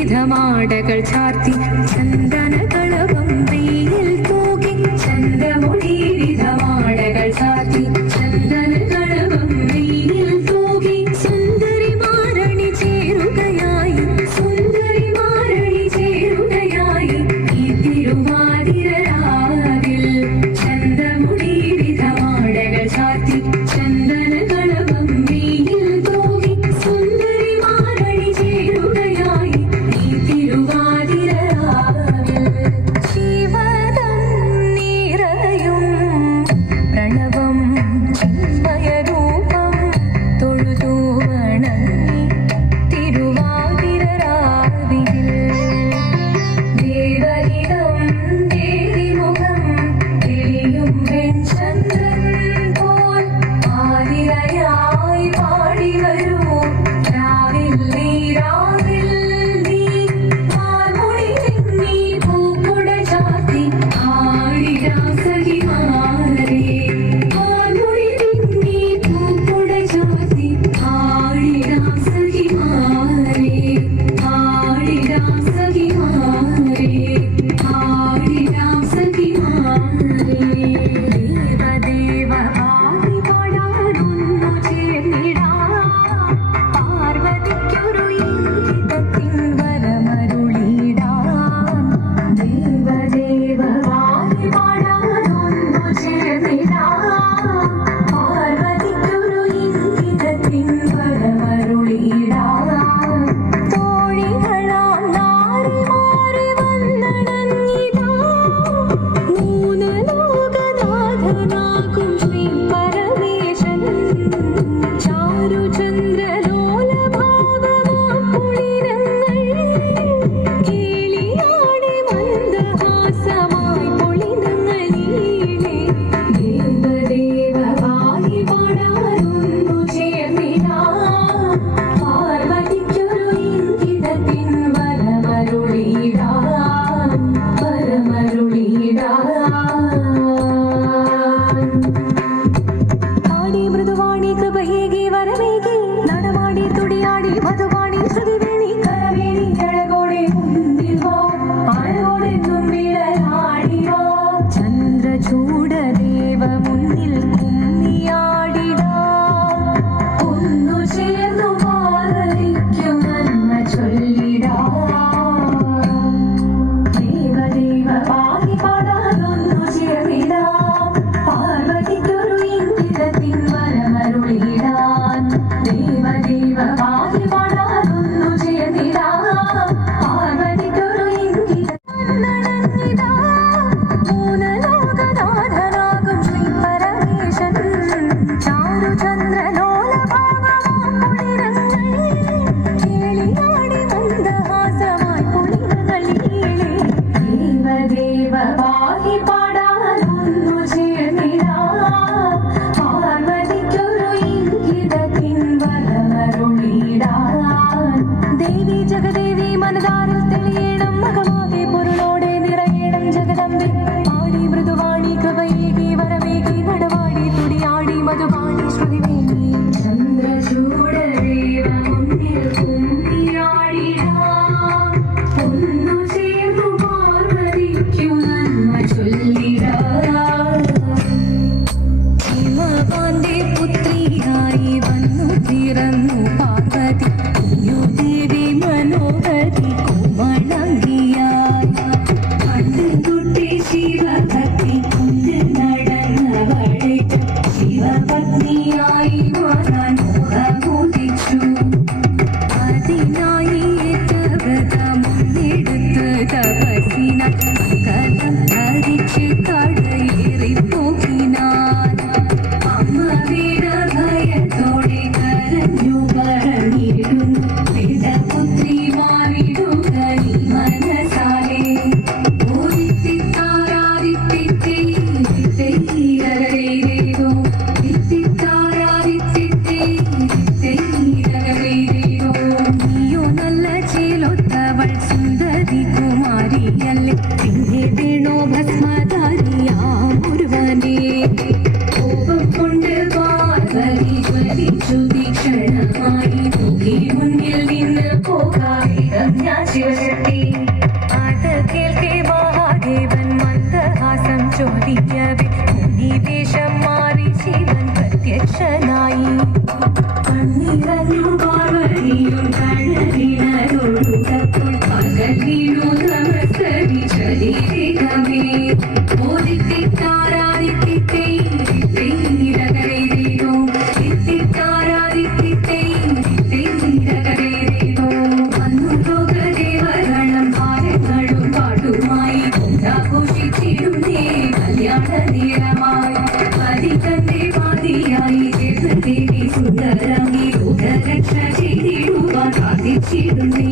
വിധമാടകൾ ചാർത്തി ചന്ദനകൾ Happy. കുമാരിയല്ലേ പിന്നെ വീണോ ഭസ്മധാരിയാ മുഴുവനെ കോപം കൊണ്ട് വാരി ജ്വലിച്ചു തീക്ഷണമായി നോക്കി മുന്നിൽ നിന്ന് പോകാവിധം ഞാൻ ശിവശക്തി അത് കേൾക്കെ മഹാദേവൻ മന്ദഹാസം ചോദിക്കവേ. തേടി സുന്ദരമേ ലോകരക്ഷ ചെയ്തിടുവാൻ സാധിച്ചിരുന്നേ